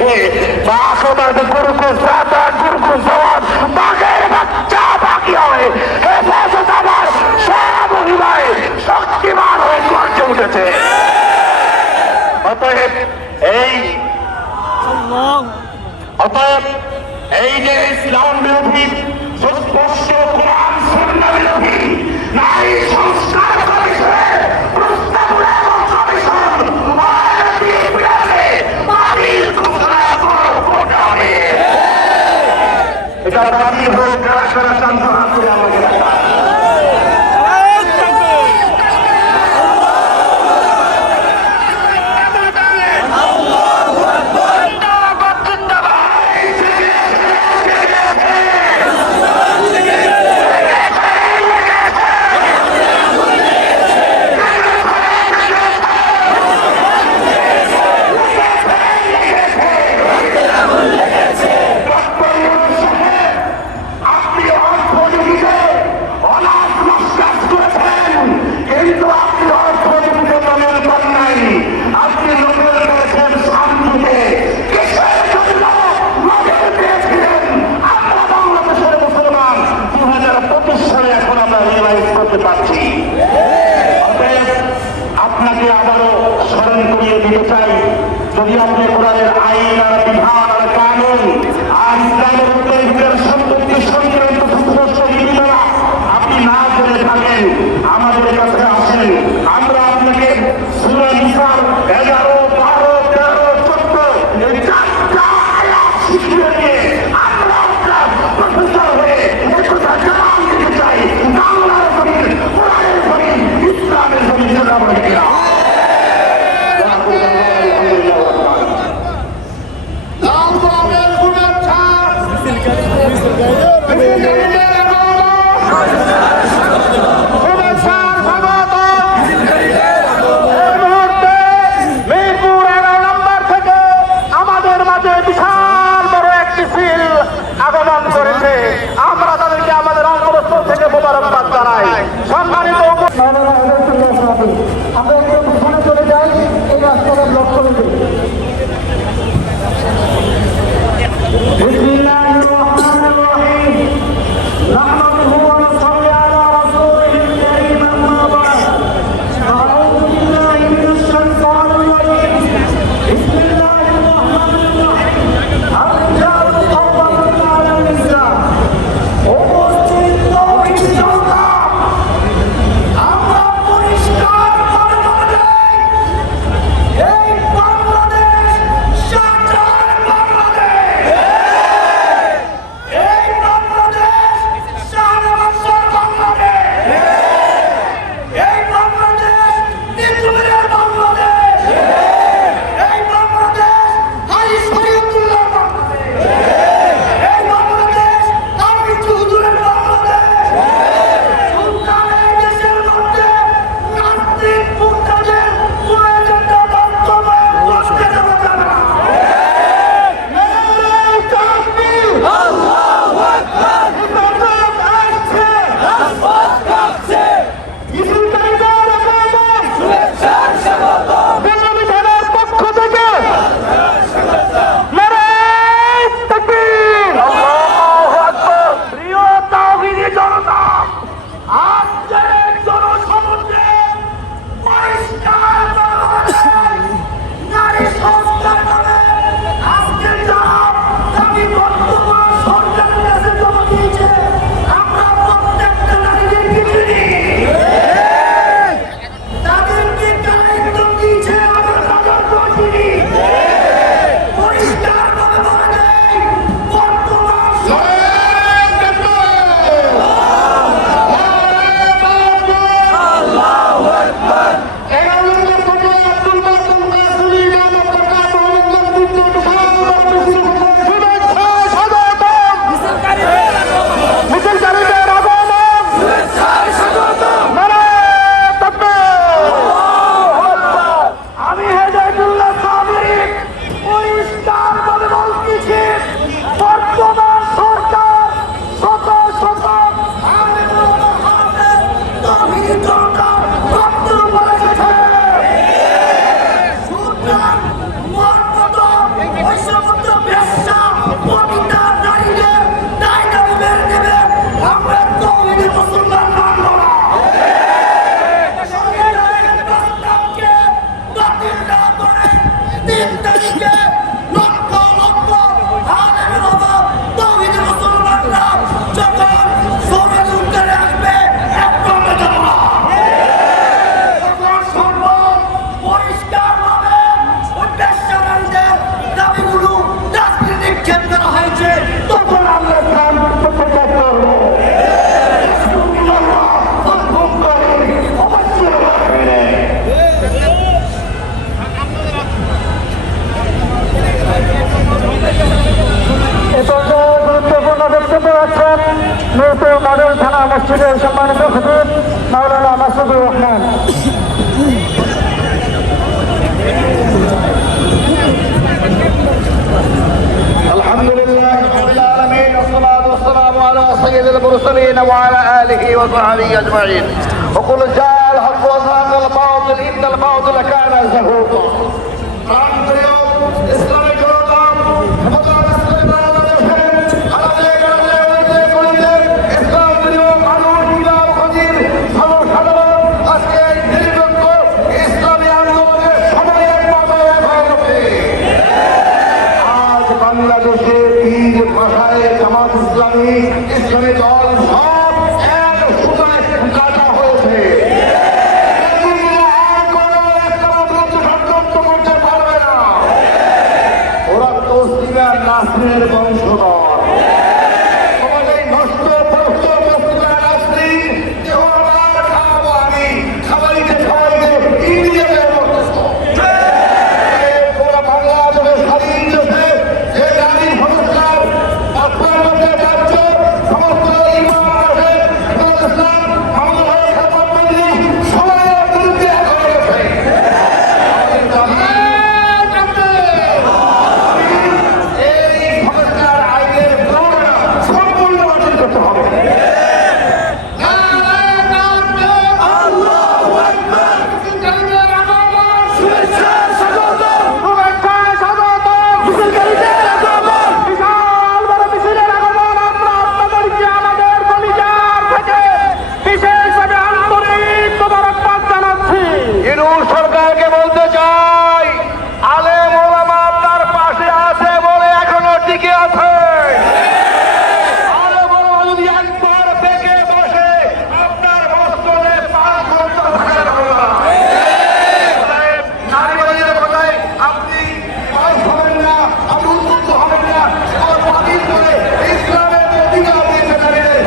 রেখে বাসমার গুরুকু সাদা গুরুকু জওয়ান বাঘের বাচ্চা বাকি হয় হেফাজত আমার সর্বমহিমায় শক্তিমান হয়ে গর্জে উঠেছে। অতএব এই যে ইসলাম বিরোধী সুস্পষ্ট কোরআন সুন্নাহ বিরোধী নারী সংস্কার কমিশনের প্রস্তাবনা এবং কমিশন বাতিল ঘোষণা করতে হবে। এটা বাতিল হোক, কারা কারা শান্ত হাত করে আমাকে দেখা। আপনাকে আবারও স্মরণ করিয়ে দিতে চাই, যদি আপনি কোরআনের আইন আর বিধান আর কানুন আর ইসলামের উত্তর সম্পত্তি সংক্রান্ত সুস্পষ্ট নীতিমালা আপনি না জেনে থাকেন, আমাদের কাছে আসেন। আমরা আপনাকে সূরা নিসার 11, 12, 13, 14 এই 4টা আয়াত শিখিয়ে দিয়ে আমরা আপনার প্রফেসর হয়ে একথা জানান দিতে চাই। বাংলার জমিন, কোরআনের জমিন, ইসলামের জমিন সেটা আমরা দেখলাম। 3 তারিখে লক্ষ লক্ষ আলেমের হবো তৌহিদি মুসলমানরা যখন সৌরভ উত্তরে আসবে একটু আমরা যাবো না। তখন শুনবো পরিষ্কারভাবে ওই পেশাদারদের দাবিগুলো ডাস্টবিনে নিক্ষেপ করা হয়েছে, তখন আমরা প্রতিবাদ করবো। গুরুত্বপূর্ণ বক্তব্য রাখছেন নতুন মডেল থানা মসজিদের সম্মানিত খতিব মাওলানা মাসুদুর রহমান। আলহামদুলিল্লাহ রাব্বিল আলামিন والصلاه والسلام على سيد المرسلين وعلى اله وصحبه اجمعين وقل جاء الحق وزهق الباطل ان الباطل كان زهوقا ইসলামিক জনগণ বাংলাদেশে পীর ভাষায় জামাত ইসলামী ইসলামী দল সব এক সুতায় কাটা হয়েছে। করতে পারবে না, ওরা তসলিমা নাসরিনের বংশধর। আমাদের নষ্ট ভ্রষ্ট তসলিমা নাসরিন কেউ আবার খাওয়াবো আমি খাবারিতে খাওয়াইতে ইন্ডিয়াতে করতেছ। ওরা বাংলাদেশের স্বাধীন দেশে যে নারী সংস্কার আপনার মধ্যে যাচ্ছ সমস্ত ইমাম আছে ইসলাম আমাদের সবাই বিরুদ্ধে এক হয়ে গেছে। সরকারকে বলতে চাই, আলেম ওলামা আপনার পাশে আছে বলে এখনো টিকে আছে। আলেম ওলামা যদি একবার বেঁকে বসে আপনার মস্তকে পাঁচ ঘন্টা থাকার কথা। নারীবাদীদের কথায় আপনি পাশ হবেন না, আপনি উদ্বুদ্ধ হবেন না, বাতিল করে ইসলামের অধিকার দিয়েছে নারীদের।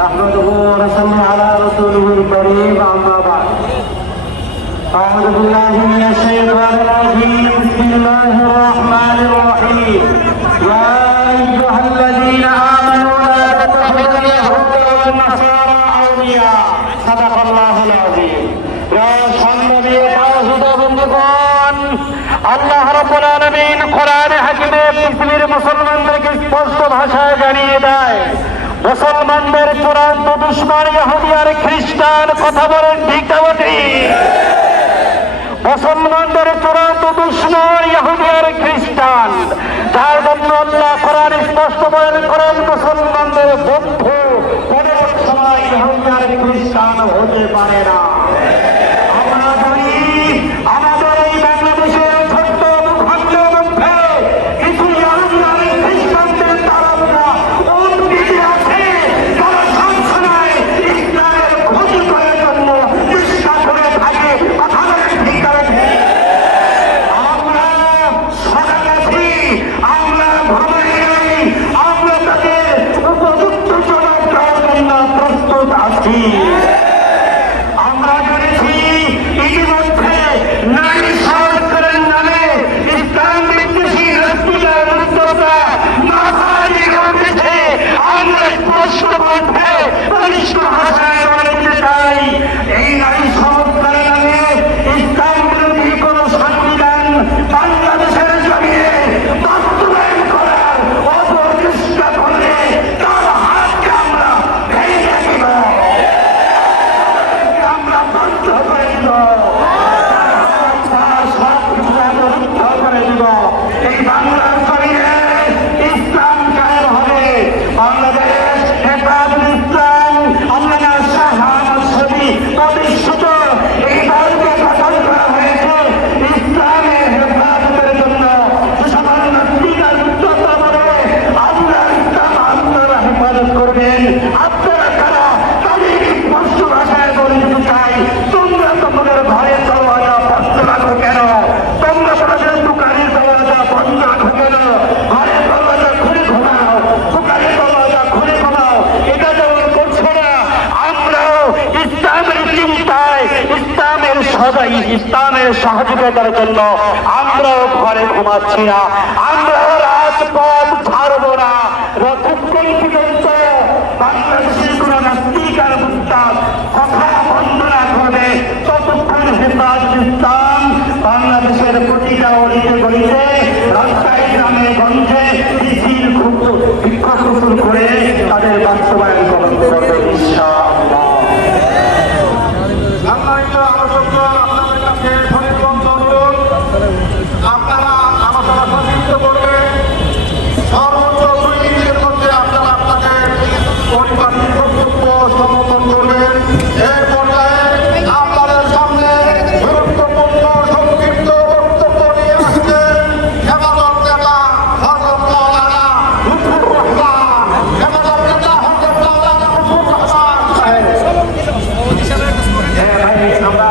نحمده ونصلي على رسوله الكريم أما بعد أعوذ بالله من الشيطان الرجيم بسم الله الرحمن الرحيم মাধ্যমে পৃথিবীর মুসলমানদেরকে স্পষ্ট ভাষায় জানিয়ে দেয়, মুসলমানদের চূড়ান্ত দুশ্মন ইহুদি আর খ্রিস্টান। কথা বলেন ঠিক না বটে? মুসলমানদের চূড়ান্ত দুশ্মন ইহুদি আর খ্রিস্টান, যার জন্য আল্লাহ কোরআন স্পষ্ট বলেন করেন মুসলমানদের বন্ধু কোনো সময় ইহুদি আর খ্রিস্টান হতে পারে না। আমরা জানি আমাদের এই বাংলাদেশের ছোট্ট ভূখণ্ডের মধ্যে কিছু ইহুদি আর খ্রিস্টানদের তারা অন্যদিকে আছে, যারা সবসময় ইসলামের ক্ষতি করার জন্য চেষ্টা করে থাকে। কথা বলেন ঠিক করে? আমরা সজাগ আছি, আমরা ভ্রমণে যাই, আমরা তাদের উপযুক্ত জবাব দেওয়ার জন্য প্রস্তুত আছি। আমরা জেনেছি ইতিমধ্যে নারী সরকারের নামে ইসলাম বিদ্বেষী রাষ্ট্রীয় উদ্যোক্তা মাথায় উঠেছে। আমরা স্পষ্ট করতে বলিষ্ঠ ভাষায় বলতে চাই, এই নারী সংস্কারের নামে ইসলাম বিরোধী কোন সংবিধান বাংলাদেশের জমিয়ে বাস্তবায়ন করার অপচেষ্টা করলে তার হাতকে আমরা ভেঙে দিব, আমরা বন্ধ করে দিব, সব কিছু অবরুদ্ধ করে দিব। এই বাংলার জমিয়ে ইসলাম কায়েম হবে। বাংলাদেশ হেফাজত ইসলাম আল্লামা শাহ আহমদ শফী প্রতিষ্ঠিত এই দলকে গঠন করা হয়েছে ইসলামের হেফাজতের জন্য। সামান্য দিনের উদ্যোক্তা বলে আল্লাহ ইসলাম আপনারা হেফাজত করবেন। আপনারা কারা তাদের স্পষ্ট ভাষায় বলে দিতে চাই, তোমরা তোমাদের ঘরের দরওয়াজা বন্ধ রাখো কেন? তোমরা তোমাদের দোকানের দরওয়াজা বন্ধ রাখো কেন? ঘরের দরওয়াজা খুলে ঘুমাও, দোকানের দরওয়াজা খুলে ঘুমাও। এটা যেমন করছে না, আমরাও ইসলামের চিন্তায়, ইসলামের সহযোগিতার জন্য আমরাও ঘরে ঘুমাচ্ছি না, আমরাও রাজপথ ছাড়বো না। যতক্ষণ পর্যন্ত বাংলাদেশের কোন নাস্তিক আর মুস্তাদ কথা বন্ধ না করবে, ততক্ষণ হেফাজত ইসলাম বাংলাদেশের প্রতিটা অলিতে গলিতে, রাস্তায়, গ্রামে গঞ্জে মিছিল বিক্ষোভ করে তাদের বাস্তবায়ন করবে ইনশাআল্লাহ। সম্মানিত আলোচক, আপনাদের কাছে ধন্যবাদ অনুরোধ, আপনারা আলোচনা সংযুক্ত করবেন। সর্বোচ্চ 2 মিনিটের মধ্যে আপনারা আপনাদের পরিবারের বক্তব্য সম্বোধন করবেন। এই পর্যায়ে আপনাদের সামনে গুরুত্বপূর্ণ সংক্ষিপ্ত বক্তব্য নিয়ে আসছেন হেফাজত নেতা হযরত মাওলানা লুৎফুর রহমান। হেফাজত নেতা হযরত মাওলানা লুৎফুর রহমান সাহেব। আমরা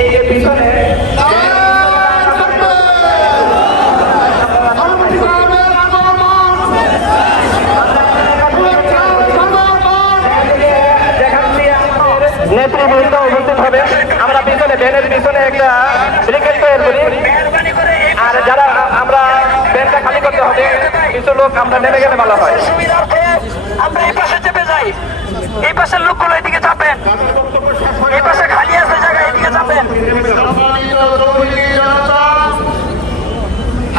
এই যে পিছনে নেতৃবৃন্দ উপস্থিত হবে। আমরা পিছনে ব্যানের পিছনে একটা ব্রিগেড তৈরি করি, আর যারা আমরা ব্যানটা খালি করতে হবে, কিছু লোক আমরা নেমে গেলে ভালো হয়। আমরা এই পাশে চেপে যাই, এই পাশের লোকগুলো এদিকে চাপেন, এই পাশে খালি আছে জায়গা, এদিকে চাপেন।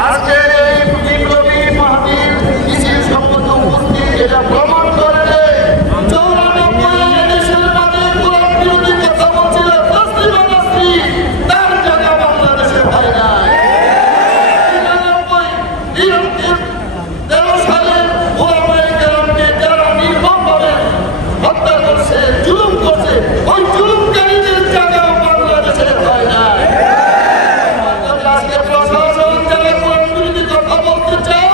আজকের এই বিপ্লবী মাহফিল মিছিল সম্পন্ন উপস্থিত এটা প্রমাণ করে যে 94 দেশের মাঝে কোরআন বিরোধী কথা বলছিল তসলিমা নাসরিন, তার জায়গা বাংলাদেশে হয় নাই। 93 সালে ওলামায়ে কেরামকে যারা নির্মমভাবে হত্যা করছে, জুলুম করছে, ওই জুলুমকারীদের জায়গা বাংলাদেশে হয় নাই। আজকে প্রশাসন যারা কোরআন বিরোধী কথা বলতে চাও,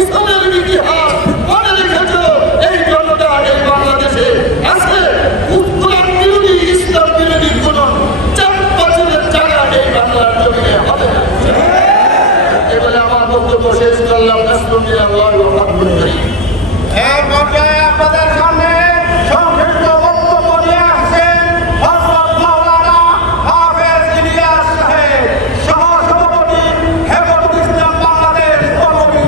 ইসলামের ইতিহাস মনে রেখেছো, এই জনতা এই বাংলাদেশে আছে। কোরআন বিরোধী, ইসলাম বিরোধী কোন চাপ-পাচরের জায়গা এই বাংলার জমিনে হবে না। এবারে আমার বক্তব্য শেষ করলাম। এই পর্যায়ে আপনাদের সামনে সংক্ষিপ্ত বক্তব্য নিয়ে আসছেন হযরত মাওলানা হাফেজ ইলিয়াস সাহেব, সহ-সভাপতি হেফাজত ইসলাম বাংলাদেশ কমিটি।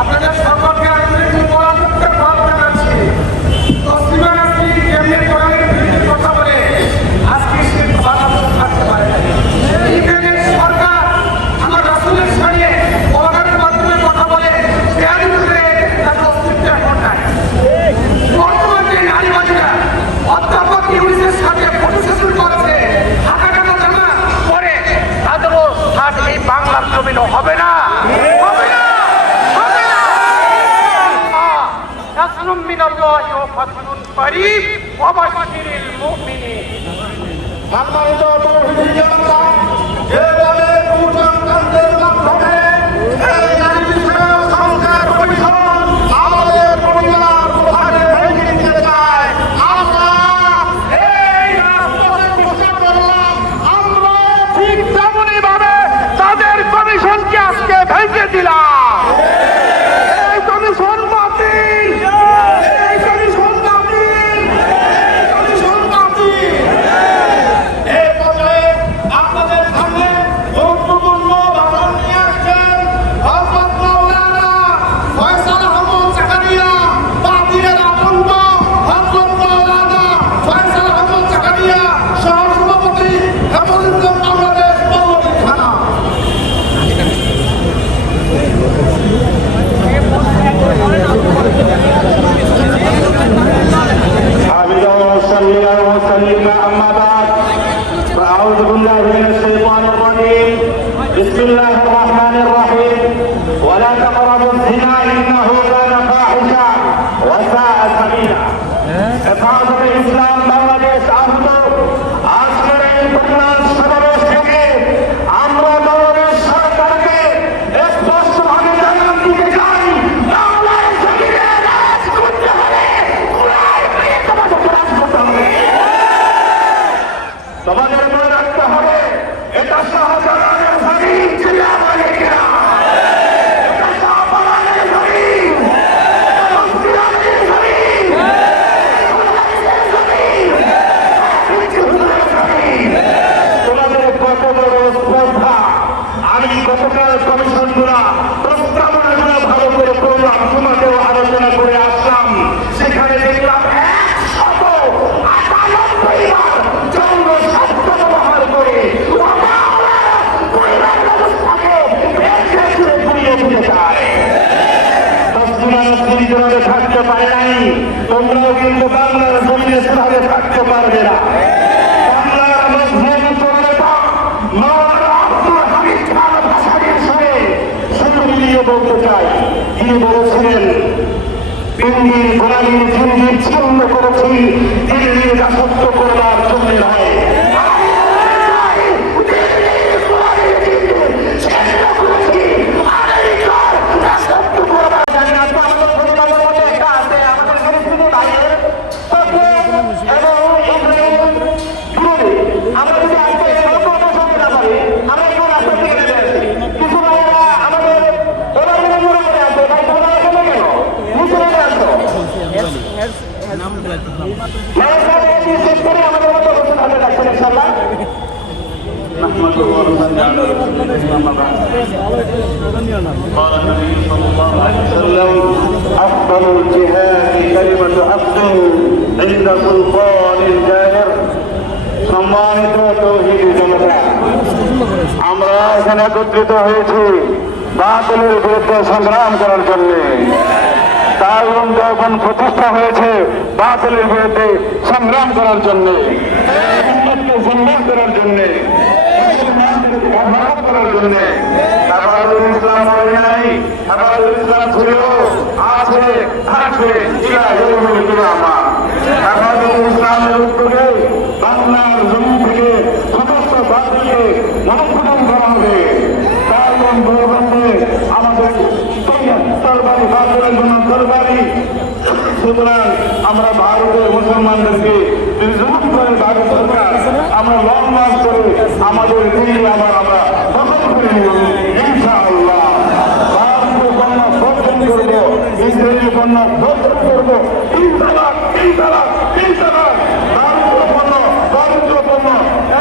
আপনাদের সকলকে আন্তরিক মোবারকবাদ জানাচ্ছি। তসলিমা নাসরিন কেমনে কোরআনের বিরুদ্ধে কথা বলে আজকে সে বাংলাদেশ থাকতে পারে না। এই সরকার قريب وبشر المؤمنين সম্মানিত তৌহিদি জনতা, যেভাবে কুসংস্কারের মাধ্যমে এই নারী বিষয়ক সংস্কার কমিশন আমাদের পরিবার প্রধানে ভেঙে দিতে চায়, আমরা এই রাজপথে চেষ্টা করলাম, আমরা ঠিক তেমনি ভাবে তাদের কমিশনকে আজকে ভেঙে দিলাম। এই কমিশন বাতিল, এই কমিশন বাতিল, এই কমিশন বাতিল। এই পর্যায়ে আপনাদের সামনে গুরুত্বপূর্ণ ভাষণ নিয়ে আসছেন হযরত মাওলানা ফয়সাল আহমদ জাকারিয়া, বাতিলের আতঙ্ক হযরত মাওলানা ফয়সাল আহমদ জাকারিয়া, সহসভাপতি হেফাজতে বাংলাদেশ মৌলভী থানা। حامدا ومصليا وسلما اما بعد فاعوذ بالله من الشيطان الرجيم بسم الله الرحمن الرحيم ولا تقربوا الزنا انه كان فاحشا وساء سبيلا হেফাজতে ইসলাম বাংলাদেশ আহত আজকের এই পরিণাম সমাবেশ থেকে আমরা বাংলাদেশ সরকারকে স্পষ্টভাবে জানান দিতে চাই, বাংলার জমিনে রাজ করতে হলে কোরআন দিয়ে তোমাদেরকে রাজ করতে হবে। তোমাদের মনে রাখতে হবে এটা শাহজালালের জমিন ছিল আমাদের কিনা, এটা শাহজালালের জমিন, এটা মুসলিমদের জমিন, তোমাদের কত বড় শ্রদ্ধা। আমি গতকাল কমিশনগুলা প্রস্তাবনাগুলো ভালো করে করলাম, তোমাকেও আলোচনা করে আসলাম, সেখানে দেখলাম 198 বার যৌন শব্দ ব্যবহার করে পরিবার ব্যবস্থাকে ঘুরিয়ে ফিরে যায়। যেভাবে থাকতে পারে নাই, তোমরাও কিন্তু বাংলার জমিনে সেভাবে থাকতে পারবে না। বাংলার মজলুম জনতা মাওলানা আব্দুল হামিদ খান ভাসানীর সঙ্গে শুরু মিলিয়ে বলতে চাই, তিনি বলেছিলেন দিল্লির গোলামীর জিন্দির ছিন্ন করেছি, দিল্লির রাজত্ব করবার জন্য নয়। قال النبي صلى الله عليه وسلم أفضل الجهاد كلمة حق عند سلطان جائر। সম্মানিত তৌহিদি জনতা, আমরা এখানে একত্রিত হয়েছি বাতিলের বিরুদ্ধে সংগ্রাম করার জন্য। তার যখন প্রতিষ্ঠা হয়েছে বাতিলের বিরুদ্ধে সংগ্রাম করার জন্য, সম্মান করার জন্য, করার জন্য। হেফাজতুল ইসলাম হয় নাই, হেফাজতুল ইসলাম ছিল, আছে, থাকবে ইলা ইয়াউমিল কিয়ামা। হেফাজতুল ইসলামের উদ্যোগে বাংলার জমি থেকে সমস্ত বাতিলকে মনোৎপাদন করা হবে। তার বন্ধে আমাদের তরবারি বাতিলের জন্য তরবারি। সুতরাং আমরা ভারতের মুসলমানদেরকে বিজুত করে ভারত সরকার আমরা লং মার্চ করে আমাদের দিন আবার আমরা দখল করে নিব ইনশাআল্লাহ। ভারতীয় পণ্য বর্জন করবো, ইসরায়েলি পণ্য বর্জন করবো, ইনশাআল্লাহ ইনশাআল্লাহ ইনশাআল্লাহ। ভারতীয় পণ্য, ভারতীয় পণ্য,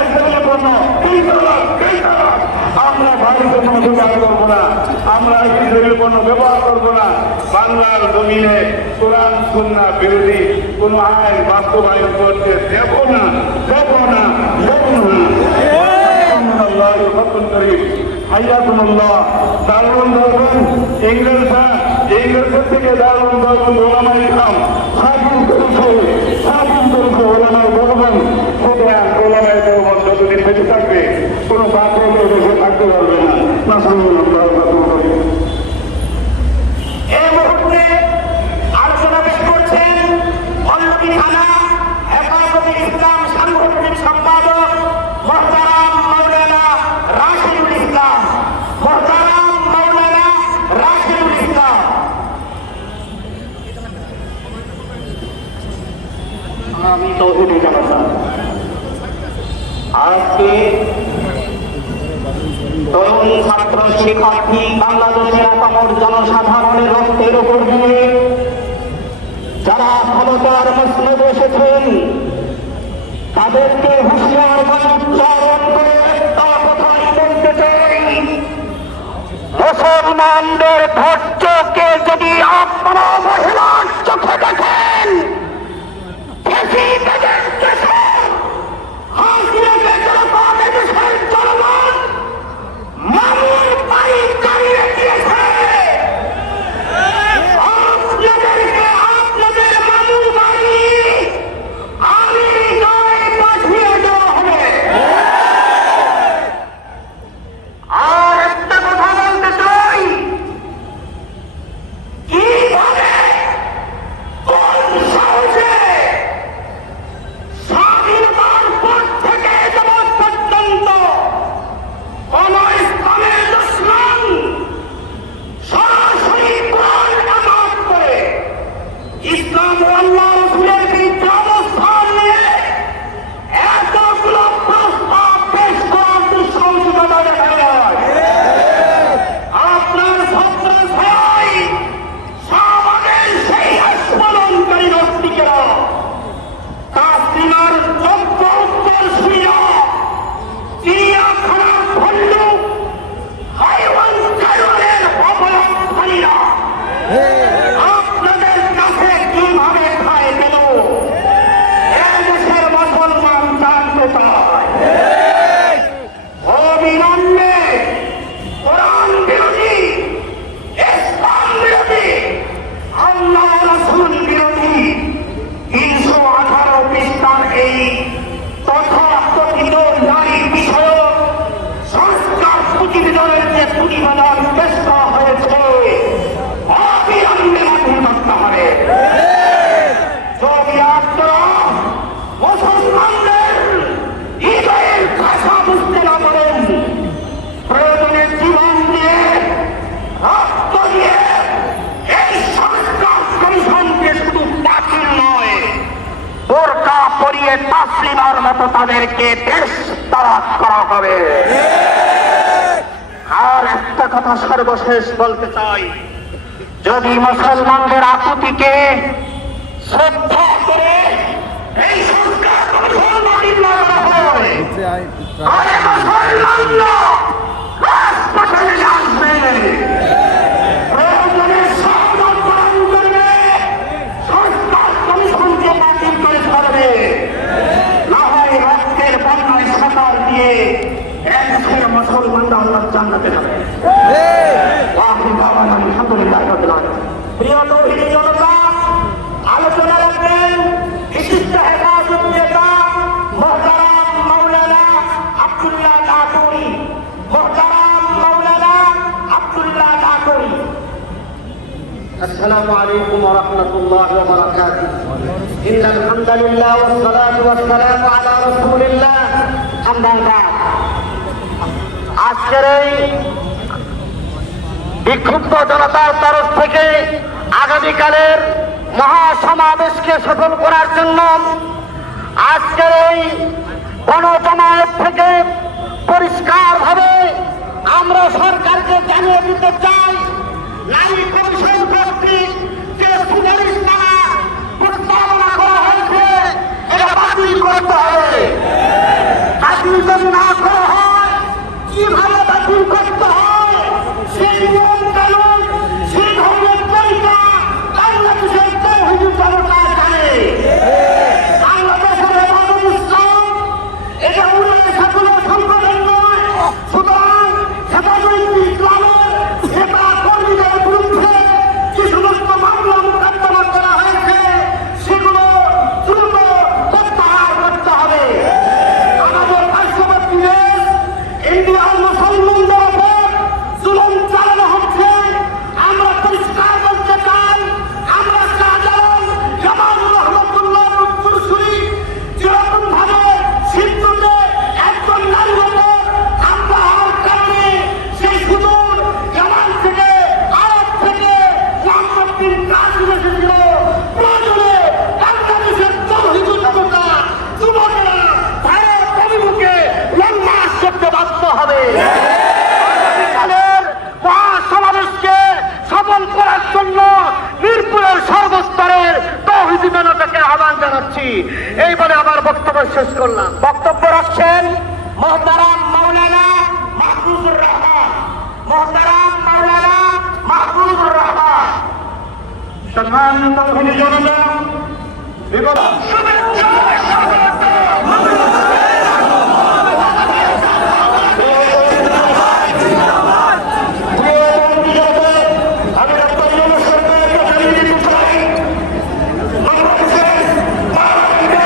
ইসরায়েলি পণ্য ইনশাআল্লাহ ইনশাআল্লাহ। আমরা ভারতের কোনো ব্যবহার করবো না, আমরা ইসরায়েলি পণ্য ব্যবহার করবো না। বাংলার জমিনে কোরআন সুন্নাহ বিরোধী কোন আইন বাস্তবায়ন করতে দেব না, দেব না, দেব না। ইংরেজদের থেকে দারুন দারুন ওলামাই ইসলাম স্বাধীন করেছে, স্বাধীন করেছে ওলামাই বলবেন। সুতরাং ওলামাই দেওবন্দ যতদিন বেঁচে থাকবে কোনো বাতিল দেশে থাকতে পারবে না। এই মুহূর্তে আলোচনা করছেন মৌলভী থানা তৌহিদি জনতা, আজকে তরুণ ছাত্র শিক্ষার্থী বাংলাদেশের আপামর জনসাধারণের রক্তের উপর দিয়ে যারা ক্ষমতার মসনদে এসেছেন তাদেরকে হুঁশিয়ার বাণী উচ্চারণ করে একটা কথাই বলতে চাই, মুসলমানদের ধৈর্যকে যদি আপনারা মহিলার চোখে দেখেন, হাসিনাকে জনগণ এদেশের জনগণ মামুন বাড়ি চালিয়ে দিয়েছে, আপনাদেরকে আপনাদের মামুন বাড়ি আমি নয় পাঠিয়ে দেওয়া হবে। আর একটা কথা বলতে চাই, কিভাবে কোন সাহসে স্বাধীনতার পর থেকে যাবৎ পর্যন্ত কোন ইসলামের দুশমন সরাসরি কোরআন আঘাত করে ইসলাম ও আল্লাহ রাসূলের বিরুদ্ধে অবস্থান নিয়ে এতগুলো প্রস্তাব পেশ করার দুঃসাহসিকতা দেখায়। আপনার ছাত্র ভাই শাহবাগের সেই আস্ফালনকারী নাস্তিকেরা তাসলিমার যোগ্য উত্তর শুনিয়া চিড়িয়াখানার ভল্লুক হাইওয়ান কারণের অবলম্বনীরা আপনাদের কাছে কিভাবে খায় পেল এদেশের মুসলমান জানতে চায়। অবিলম্বে কোরআন বিরোধী, ইসলাম বিরোধী, আল্লাহ রাসূল বিরোধী 318 পৃষ্ঠার এই তথাকথিত নারী বিষয়ক সংস্কার প্রতিবেদনের যে প্রতিবেদন পেশ করা হয়েছে অবিলম্বে মাধ্যমে করতে হবে। যদি আপনারা মুসলমানদের হৃদয়ের ভাষা বুঝতে না পারেন, প্রয়োজনে জীবন দিয়ে রক্ত দিয়ে এই সংস্কার কমিশনকে শুধু বাতিল নয়, বোরকা পরিয়ে তাসলিমার মতো তাদেরকে দেশ তালাক করা হবে। আর একটা কথা সর্বশেষ বলতে চাই, যদি মুসলমানদের আকুতিকে শ্রদ্ধা করে এই সংস্কার কমিশন বাতিল না করা হয়, তাহলে মুসলমানরা রাজপথে নেমে আসবে, প্রয়োজনে শাহাদাত বরণ করবে, সংস্কার কমিশনকে বাতিল করে ছাড়বে, না হয় রক্তের বন্যায় সাঁতার দিয়ে এদেশের মুসলমানরা আল্লাহর জান্নাতে যাবে। আলহামদুলিল্লাহ। প্রিয় তৌহিদি জনতা, আলোচনা রাখবেন বিশিষ্ট হেফাজত নেতা মোহতারাম মাওলানা আব্দুল্লাহ ঢাকুরি। মোহতারাম মাওলানা আব্দুল্লাহ ঢাকুরি। السلام عليكم ورحمة الله وبركاته. إن الحمد لله والصلاة والسلام على رسول الله. أما بعد, আজকের এই বিক্ষুব্ধ জনতার তরফ থেকে আগামীকালের মহাসমাবেশকে সফল করার জন্য আজকের এই গণজমায়েত থেকে পরিষ্কারভাবে আমরা সরকারকে জানিয়ে দিতে চাই, নারী কমিশন কর্তৃক যে সুপারিশনামা প্রস্তাবনা করা হয়েছে এটা বাতিল করতে হবে। বাতিল যদি না করা হয়, কিভাবে বাতিল করতে হয় সেই নিয়ম কানুন, সেই ধরনের তরিকা বাংলাদেশের তৌহিদি জনতা জানে। বাংলাদেশের হেফাজত ইসলাম এটা উন্নয়ন সাফল্য সংগঠন নয়, সুতরাং হেফাজত ইসলামের নেতা কর্মীদের বিরুদ্ধে যে সমস্ত মামলা মোকদ্দমা করা হয়েছে সেগুলো দ্রুত প্রত্যাহার করতে হবে। আমাদের পার্শ্ববর্তী সম্মানিত তৌহিদি জনতা, বিগত আমি ডক্টর ইউনূস সরকারকে জানিয়ে দিতে চাই, বাংলাদেশের পার্লামেন্টে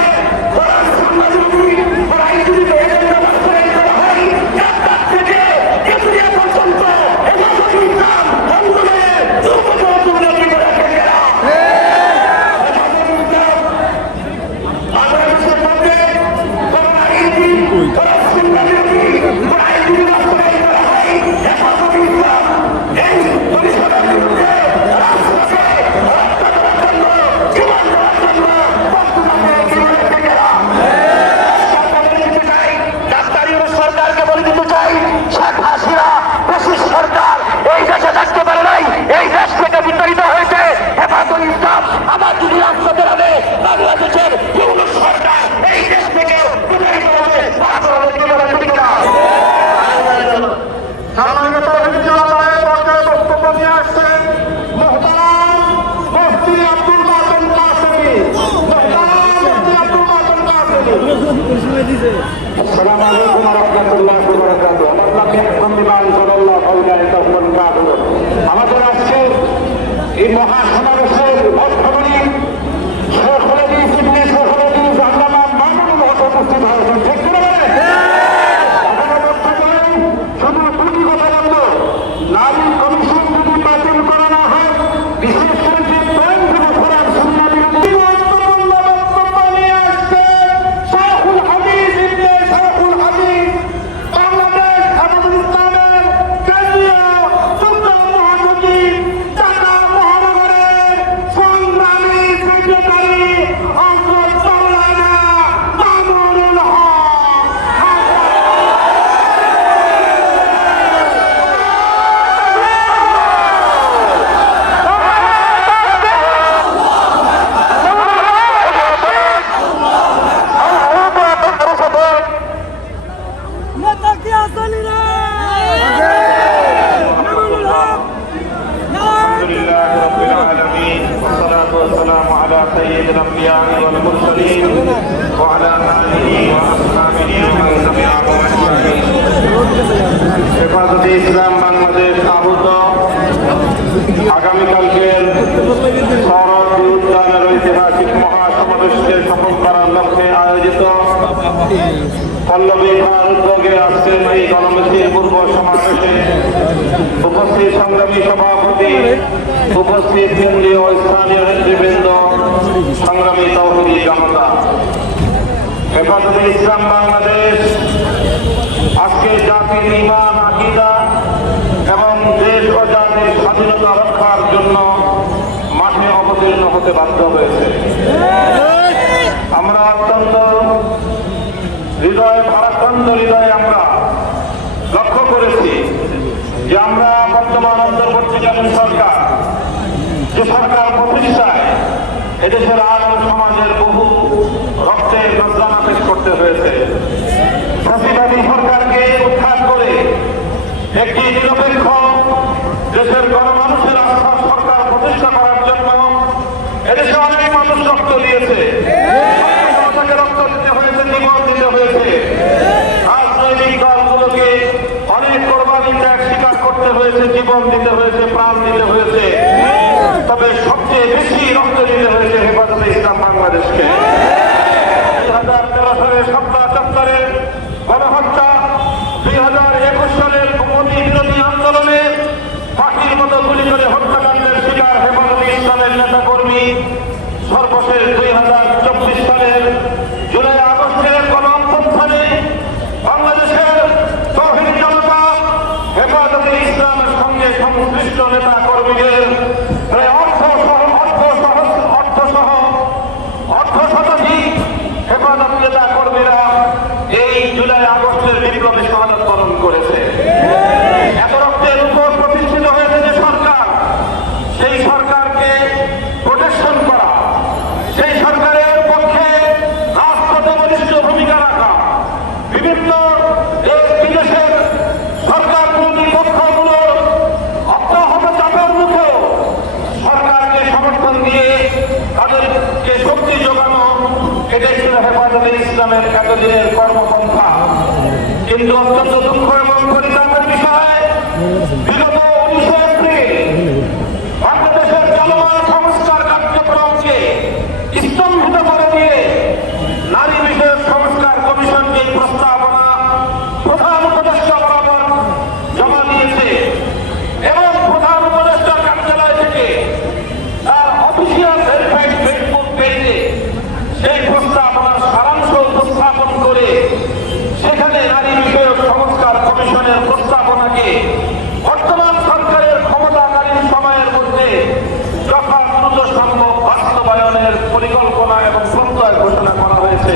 কোরআন সুন্নাহবিরোধী ও আইনজীবীকে এজেন্ডা বাস্তবায়ন করা হয়। একটা থেকে কেন্দ্রীয় পর্যন্ত হেফাজতে ইসলাম আন্দোলনের দুর্বলতা করে রেখেছেন। হেফাজতে ইসলাম বাংলাদেশের মধ্যে কোরআন আইনজীবী, কোরআন সুন্নাহবিরোধী ও আইনজীবী বাস্তবায়ন করা হয়। হেফাজতে ইসলাম এই পরিষদের বিরুদ্ধে রাষ্ট্রকে রক্ষা করার জন্য, জীবন দেওয়ার জন্য বর্তমানে জীবনের থেকেরা ডাক্তার ইউনূস সরকারকে বলে দিতে চাই, শেখ হাসিনা ফ্যাসিস্ট সরকার এই দেশে থাকতে পারে নাই, এই দেশ থেকে বিতাড়িত হয়েছে হেফাজতে ইসলাম। আমার যদি রাষ্ট্র বেরাবে বাংলাদেশের ইউনূস সরকার এই দেশ থেকে বিতাড়িত হবে। সম্মানিত জনতার পর্যায়ে বক্তব্য নিয়ে আসছেন মুহতারাম মুফতি আব্দুল বাতেন কাসেমী। মুহতারাম মুফতি আব্দুল বাতেন কাসেমী। আসসালামু আলাইকুম ওয়া রাহমাতুল্লাহি ওয়া বারাকাতুহু। আমার নাম মেহমান বিমান সাল্লাল্লাহু আলাইহি ওয়াসাল্লাম। আমাদের আজকে এই মহাসমাবেশের মধ্যমণি শেখুল হাদিস ইবনে শেখুল হাদিস আল্লামা মামুনুল হক উপস্থিত হয়েছেন। ঠিক করে বলেন? শুধু দুটি কথা বলবো, নারী কমিশন যদি বাতিল করা না হয়, বিশেষ করে যে ব্যাংকগুলো খোলার সুন্নাহ বিরোধী গুরুত্বপূর্ণ বক্তব্য নিয়ে আসছেন শেখুল হাদিস ইবনে শেখুল হাদিস, বাংলাদেশ হেফাজতে ইসলামের কেন্দ্রীয় যুগ্ম মহাসচিব, ঢাকা মহানগরের সংগ্রামী সেক্রেটারি হযরত মাওলানা মামুনুল হক। নেতা কি আসেনি রে মামুনুল হক الحمد لله رب العالمين والصلاة والسلام على سيد الأنبياء والمرسلين وعلى آله وأصحابه ومن تبعهم أجمعين। হেফাজতে ইসলাম বাংলাদেশ আহত আগামীকালকের শরৎ উদ্যানের ঐতিহাসিক মহাসমাবেশকে সফল করার লক্ষ্যে আয়োজিত পল্লবী খান উদ্যোগে আসছেন এই গণমিছির পূর্ব সমাবেশে উপস্থিত সংগ্রামী সভাপতি, উপস্থিত কেন্দ্রীয় ও স্থানীয় নেতৃবৃন্দ, সংগ্রামী তৌহিদি জনতা। হেফাজতে ইসলাম বাংলাদেশ আজকে জাতির ঈমান, আকীদা এবং দেশ ও জাতির স্বাধীনতা রক্ষার জন্য মাঠে অবতীর্ণ হতে বাধ্য হয়েছে। আমরা অত্যন্ত ভারাক্রান্ত হৃদয়ে আমরা লক্ষ্য করেছি যে আমরা বর্তমান অন্তর্বর্তীকালীন সরকার, যে সরকার প্রতিষ্ঠায় এদেশের আরব সমাজের বহু রক্তের যন্ত্রণা পেশ করতে হয়েছে। ফ্যাসিবাদী সরকারকে উৎখাত করে একটি নিরপেক্ষ দেশের গণমানুষের আস্থার সরকার প্রতিষ্ঠা করার জন্য এদেশে অনেক মানুষ রক্ত দিয়েছে, রক্ত দিতে হয়েছে, জীবন দিতে হয়েছে। রাজনৈতিক দলগুলোকে অনেক কোরবানি ত্যাগ স্বীকার করতে হয়েছে, জীবন দিতে হয়েছে, প্রাণ দিতে হয়েছে। তবে সবচেয়ে বেশি রক্ত দিতে হয়েছে হেফাজতে ইসলাম বাংলাদেশকে। 2013 সালের শাপলা চত্বরের গণহত্যা, 2021 সালের মোদী বিরোধী আন্দোলনে ফাঁসির মতো গুলি করে হত্যাকাণ্ডের শিকার হেফাজতে ইসলামের নেতাকর্মী, সর্বশেষ 2024 সালের জুলাই আগস্টের গণঅভ্যুত্থানে বাংলাদেশের তৌহিদি জনতা হেফাজতে ইসলামের সঙ্গে সংশ্লিষ্ট নেতা কর্মীদের প্রায় অর্ধশতাধিক হেফাজত নেতা কর্মীরা এই জুলাই আগস্টের বিপ্লবে শাহাদাত বরণ করেছে। এত রক্তের উপর প্রতিষ্ঠিত হয়েছে যে সরকার, সেই সরকারকে প্রোটেকশন করা, সেই সরকারের পক্ষে রাষ্ট্রত বলিষ্ঠ ভূমিকা রাখা, বিভিন্ন দেশ বিদেশের সরকার বিরোধী পক্ষগুলোর অব্যাহত চাপের মুখেও সরকার ইসলামের এতদিনের কর্মপন্থা। কিন্তু অত্যন্ত দুঃখ এবং পরিতাপের বিষয়, বিগত 19 এপ্রিল বাংলাদেশের চলমান সংস্কার কার্যক্রমকে স্তম্ভিত করে দিয়ে নারী বিষয়ক সংস্কার কমিশন যে প্রস্তাবনা প্রধান উপদেষ্টা বরাবর জমা দিয়েছে এবং প্রধান উপদেষ্টার কার্যালয় থেকে তার অফিসিয়াল ভেরিফাইড ফেসবুক পেজে সেই প্রস্তাবনার সারাংশ উপস্থাপন করে সেখানে নারী বিষয়ক সংস্কার কমিশনের প্রস্তাবনাকে বর্তমান সরকারের ক্ষমতাকালীন সময়ের মধ্যে যথা দ্রুত সম্ভব বাস্তবায়নের পরিকল্পনা এবং প্রত্যয় ঘোষণা করা হয়েছে।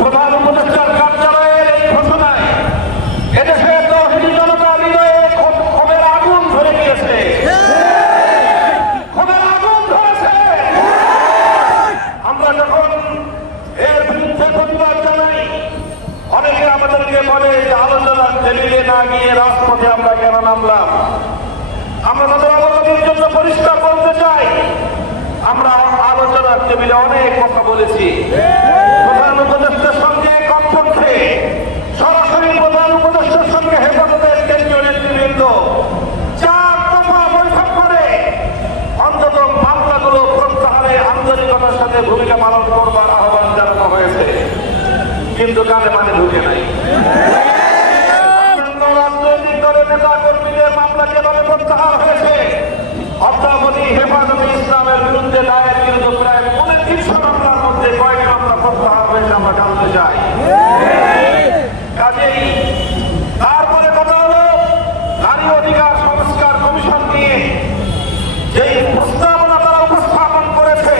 প্রধান উপদেষ্টার কার্যালয়ের এই ঘোষণায় এদেশের তৌহিদি জনতা হৃদয়ে ক্ষোভের আগুন ধরে গিয়েছে। ক্ষোভের আগুন ধরেছে। আমরা যখন এর বিরুদ্ধে প্রতিবাদ জানাই, অনেকে আমাদেরকে বলে যে আলোচনার টেবিলে না গিয়ে রাজপথে আমরা কেন নামলাম। আমরা তাদের অবগতির জন্য পরিষ্কার বলতে চাই, আমরা আলোচনার টেবিলে অনেক কথা বলেছি। প্রধান উপদেষ্টার সঙ্গে কমপক্ষে সরাসরি প্রধান উপদেষ্টার সঙ্গে হেফাজতের কেন্দ্রীয় নেতৃবৃন্দ 4 দফা বৈঠক করে অন্তত মামলাগুলো প্রত্যাহারে আন্তরিকতার সাথে ভূমিকা পালন করবার আহ্বান জানানো হয়েছে, কিন্তু কানে মানে ঢুকে নাই। রাজনৈতিক দলের নেতা কর্মীদের মামলা যেভাবে প্রত্যাহার হয়েছে, অদ্যাবধি হেফাজতে ইসলামের বিরুদ্ধে দায়েরকৃত প্রায় 350 মামলার মধ্যে কয়েক মামলা প্রত্যাহার হয়েছে আমরা জানতে চাই। কাজেই তারপরে কথা হলো নারী অধিকার সংস্কার কমিশন নিয়ে যেই প্রস্তাবনা তারা উপস্থাপন করেছে,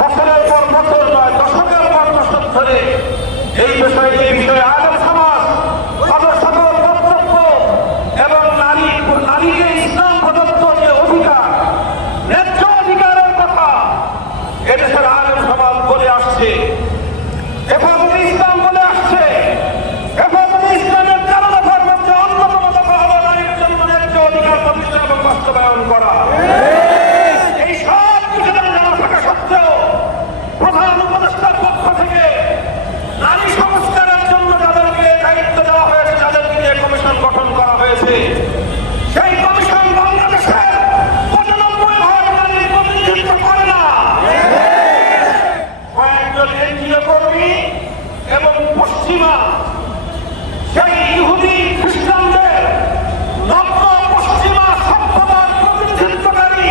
বছরের পর বছর নয় দশকের পর দশক ধরে এই বিষয়ে আলেম সমাজ তাদের সকল বক্তব্য এবং নারীকে ইসলাম প্রদত্ত যে অধিকার, ন্যায্য অধিকারের কথা এদেশের আলেম সমাজ বলে আসছে, হেফাজতে ইসলাম বলে আসছে। হেফাজতে ইসলামের 13 দফার মধ্যে অন্যতম দফা হলো নারীর জন্য ন্যায্য অধিকার প্রতিষ্ঠা এবং বাস্তবায়ন করা। এই সব বিষয়ে জানা থাকা সত্ত্বেও প্রধান উপদেষ্টার পক্ষ থেকে নারী সংস্কারের জন্য যাদেরকে দায়িত্ব দেওয়া হয়েছে, যাদেরকে নিয়ে কমিশন গঠন করা হয়েছে, সেই কমিশন বাংলাদেশের 95% নারীর প্রতিনিধিত্ব করে না। কয়েকজন এনজিও কর্মী এবং পশ্চিমা সেই ইহুদি খ্রিস্টানদের নব্য পশ্চিমা সভ্যতার প্রতিনিধিত্বকারী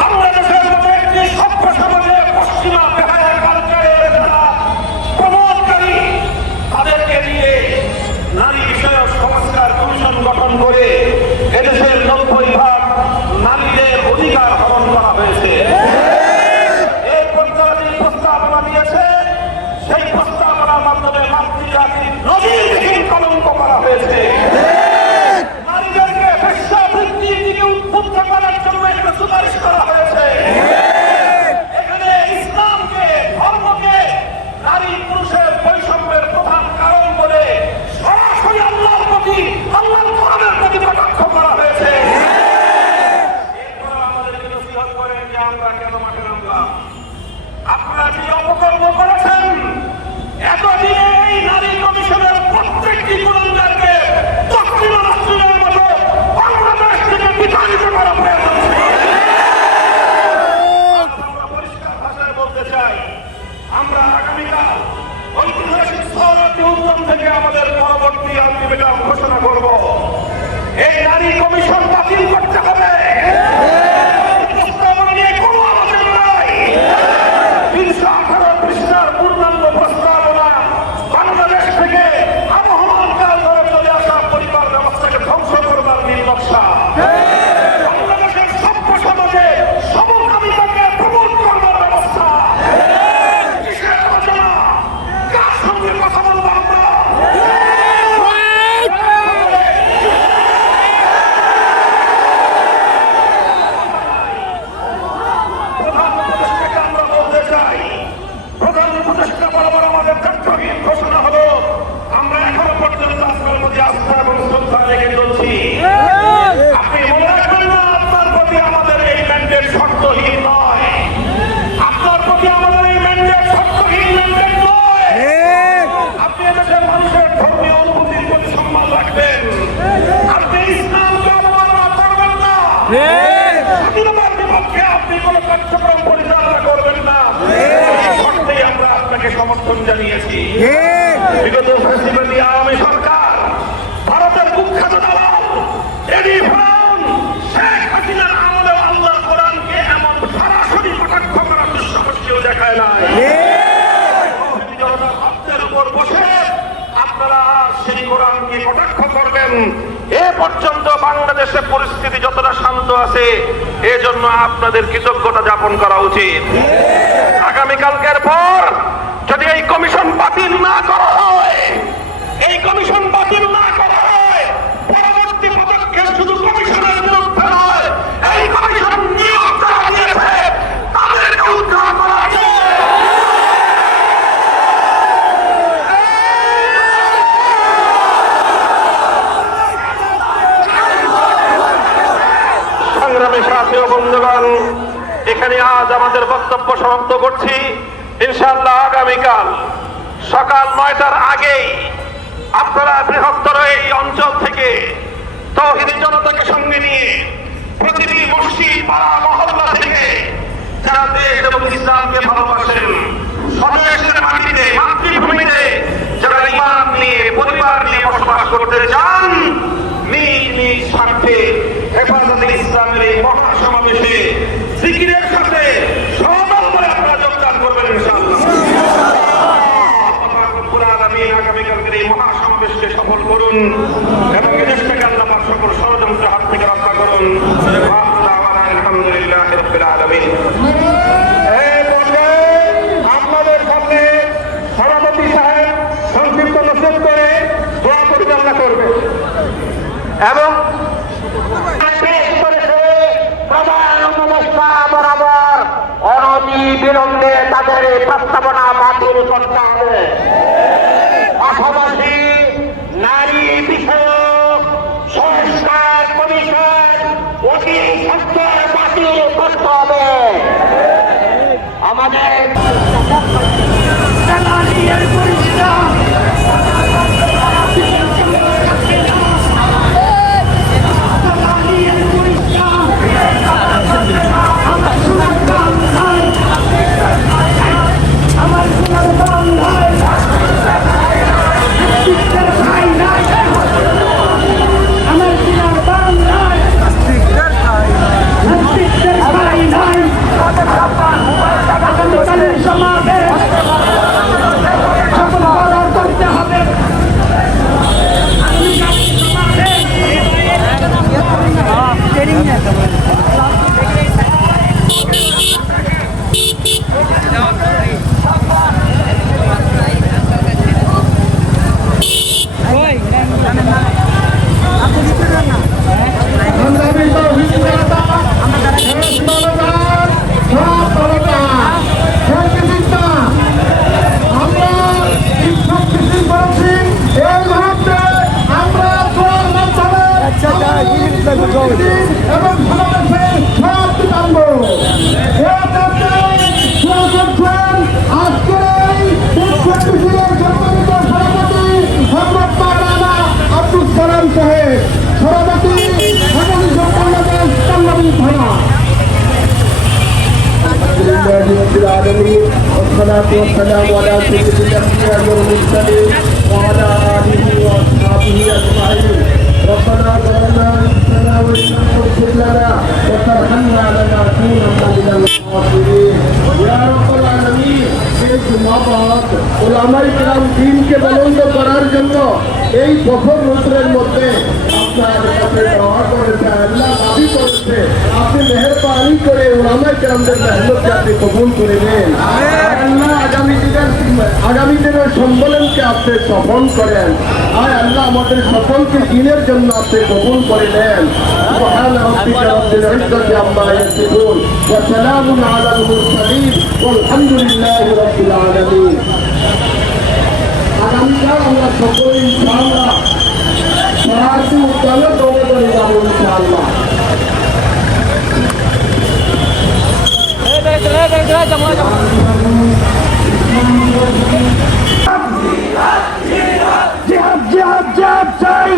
বাংলাদেশের মতো একটি সভ্য সমাজে পশ্চিমা বেহায়া কালচারের যারা প্রমোদকারী, তাদেরকে নিয়ে নারী বিষয়ক সংস্কার কমিশন গঠন করে এদেশের 90% নারীদের অধিকার হরণ করা হয়েছে। এই পর্যায়ে প্রস্তাবনা দিয়েছে, সেই প্রস্তাবনার মাধ্যমে মাতৃজাতির নজিরবিহীন কলঙ্ক করা হয়েছে। নারীদেরকে বেশ্যাবৃত্তির দিকে উদ্বুদ্ধ করার জন্য একটা সুপারিশ করা হয়েছে। এখানে ইসলামকে, ধর্মকে নারী পুরুষের বৈষম্যের প্রধান কারণ বলে সরাসরি আল্লাহর প্রতি, আল্লাহর কোরআনের প্রতি কটাক্ষ করা হয়েছে। এরপর আমাদেরকে নসিহত করেন যে আমরা কেন মাঠে নামলাম। আপনারা যে অপকর্ম করেছেন, এতদিনে এই নারী কমিশনের প্রত্যেকটি গুণাঙ্গারকে তসলিমা নাসরিনের মতো বাংলাদেশ থেকে বিতাড়িত করা প্রয়োজন ছিল। আমরা পরিষ্কার ভাষায় বলতে চাই, আমরা আগামীকাল ঐতিহাসিক সৌরভী উদ্যম থেকে আমাদের পরবর্তী আলটিমেটাম ঘোষণা করব। এই নারী কমিশন বাতিল করতে হবে। প্রস্তাবনা নিয়ে কোনো আলোচনা নাই। 318 পৃষ্ঠার পূর্ণাঙ্গ প্রস্তাবনা বাংলাদেশ থেকে আবহমান কাল ধরে চলে আসা পরিবার ব্যবস্থাকে ধ্বংস করবার নীল নকশা। বাংলাদেশের সভ্য সমাজে সমকামিতাকে প্রমোট করবার ব্যবস্থা। কিসের আলোচনা? কার সঙ্গে কথা বলবো আমরা? প্রধান উপদেষ্টাকে আমরা বলতে চাই, প্রধান উপদেষ্টা বরাবর আমাদের কার্যহীন ঘোষণা হলো, আমরা এখনো পর্যন্ত আপনার প্রতি আস্থা এবং শ্রদ্ধা রেখে চলছি। আপনি মনে রাখবেন না, আপনার প্রতি আমাদের এই ম্যান্ডেট শর্তহীন নয়। আপনার প্রতি আমাদের এই ম্যান্ডেট শর্তহীন ম্যান্ডেট নয়। থাকবেন। আপনি ইসলামকে অবমাননা করবেন না, স্বাধীনতার বিপক্ষে আপনি কোনো কার্যক্রম পরিচালনা করবেন না। এই অর্থেই আমরা আপনাকে সমর্থন জানিয়েছি। বিগত ফ্যাসিবাদী আওয়ামী সরকার, ভারতের কুখ্যাত দালাল এডি ফ্রাউন, শেখ হাসিনার আমলে আল্লাহর কোরআনকে এমন সরাসরি কটাক্ষ করার দুঃসাহস কেউ দেখায় নাই। জনতার হত্যের উপর বসে আপনারা সেই কোরআনকে কটাক্ষ করবেন। এ পর্যন্ত বাংলাদেশে পরিস্থিতি যতটা শান্ত আছে, এজন্য আপনাদের কৃতজ্ঞতা যাপন করা উচিত। আগামীকালকের পর যদি এই কমিশন বাতিল না করা হয়, এই কমিশন বাতিল না করা হয়, পরবর্তী পদক্ষেপ শুধু কমিশনের বিরুদ্ধে নয়, এই কমিশন নিয়োগ করা হয়েছে তাদেরকে উদ্ধার করা হয়েছে। সংগ্রামী সাথী ও বন্ধুগণ, এখানে আজ আমাদের বক্তব্য সমাপ্ত করছি। ইনশাআল্লাহ আগামীকাল সকাল 9টার আগেই আপনারা বৃহত্তর এই অঞ্চল থেকে তৌহিদি জনতাকে সঙ্গে নিয়ে প্রতিটি মসজিদ পাড়া মহল্লা থেকে যারা দেশ এবং ইসলামকে ভালোবাসেন, স্বদেশের মাটিতে মাতৃভূমিতে যারা ঈমান নিয়ে পরিবার নিয়ে বসবাস করতে চান, নিজ নিজ স্বার্থে হেফাজতে ইসলামের এই মহাসমাবেশে জিকিরের সাথে সমাবেশে আপনারা যোগদান করবেন ইনশাআল্লাহ। আগামীকালকের এই মহাসমাবেশকে সফল করুন এবং দেশটাকে আল্লাহ পাক সকল ষড়যন্ত্রের হাত থেকে রক্ষা করুন। আলহামদুলিল্লাহ রাব্বিল আলামিন। আপনাদের সামনে সভাপতি সাহেব সংক্ষিপ্ত নসিহত করে দোয়া পরিচালনা করবে এবং প্রধান উপদেষ্টা বরাবর অনতি বিলম্বে তাদের এই প্রস্তাবনা বাতিল করতে হবে। পাশাপাশি নারী বিষয়ক সংস্কার কমিশন অতি সত্তর বাতিল করতে হবে। আমাদের والصلاة والسلام على سيد الأنبياء والمرسلين وعلى آله وأصحابه أجمعين. ربنا ظلمنا أنفسنا وإن لم تغفر لنا وترحمنا لنكونن من الخاسرين. يا رب العالمين, এই জুমাবাদ ওলামায়ে কেরাম দ্বীনকে বুলন্দ করার জন্য এই বছর রুদ্রের মধ্যে আপনার কাছে দোয়া করেছে, আল্লাহ দাবি করেছে, আপনি মেহেরবানি করে ওলামায়ে কেরামদের মেহনতকে আপনি কবুল করে নেন। আল্লাহ আগামী দিনের সম্মেলনকে আপনি সফল করেন। আয় আল্লাহ আমাদের সকলকে দিনের জন্য আপনি কবুল করে নেন। সুবহান রাব্বিকা রাব্বিল ইজ্জাতি আম্মা ইয়াসিফুন ওয়া সালামুন আলাল মুরসালিন ওয়ালহামদুলিল্লাহি রাব্বিল আলামিন। আগামীকাল আমরা সকলে ইনশাআল্লাহ সরাসরি উদ্যানে দৌড়ে দৌড়ে যাবো ইনশাআল্লাহ। জিহাদ জিহাদ জিহাদ চাই।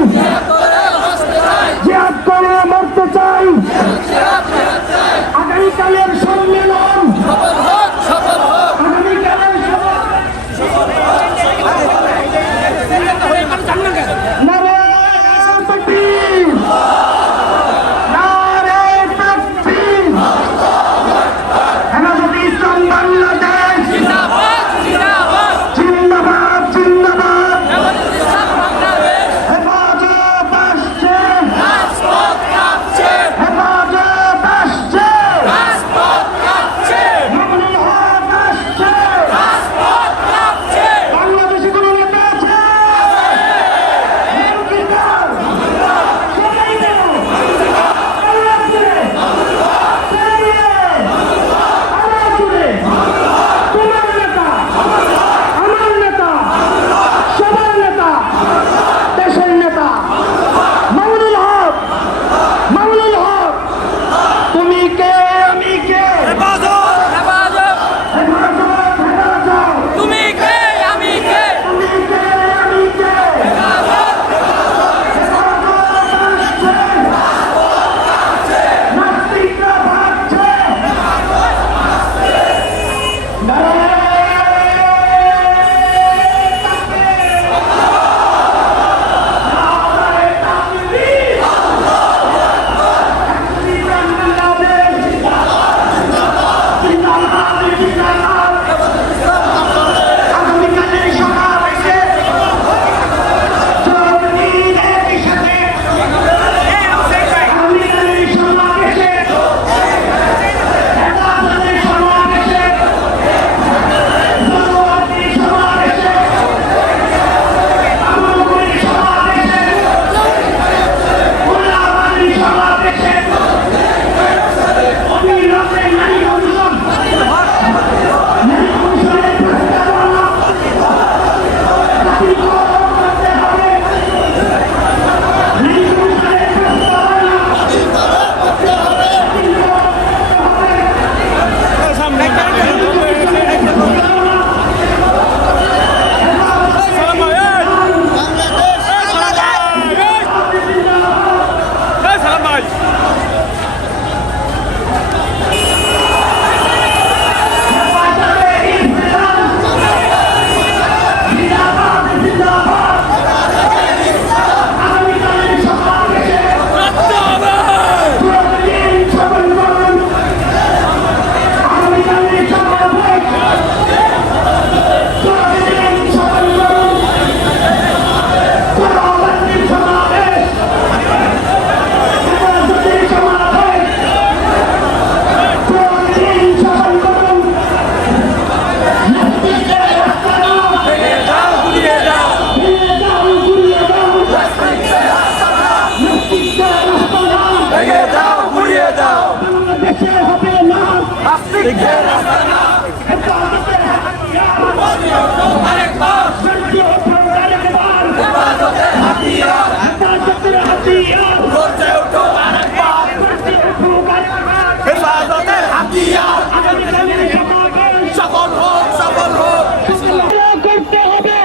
করতে হবে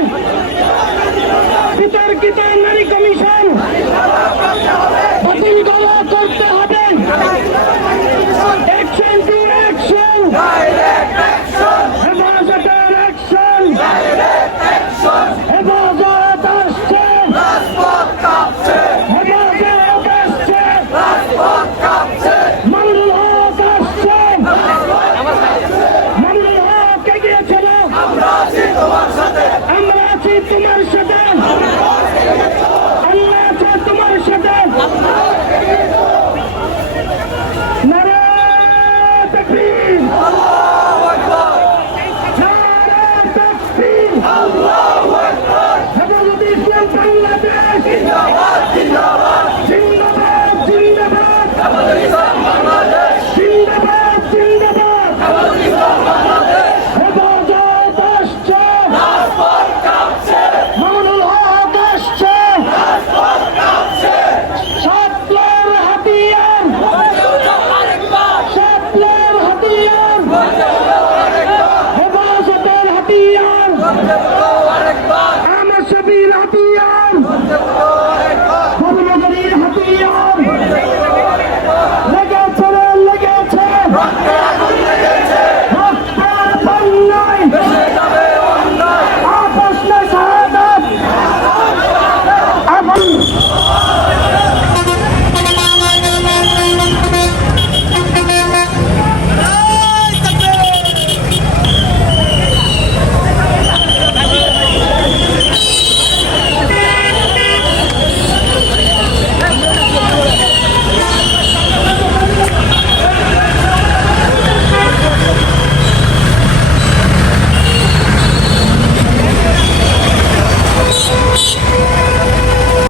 বিতর্কিত নারী কমিশন বাতিল করতে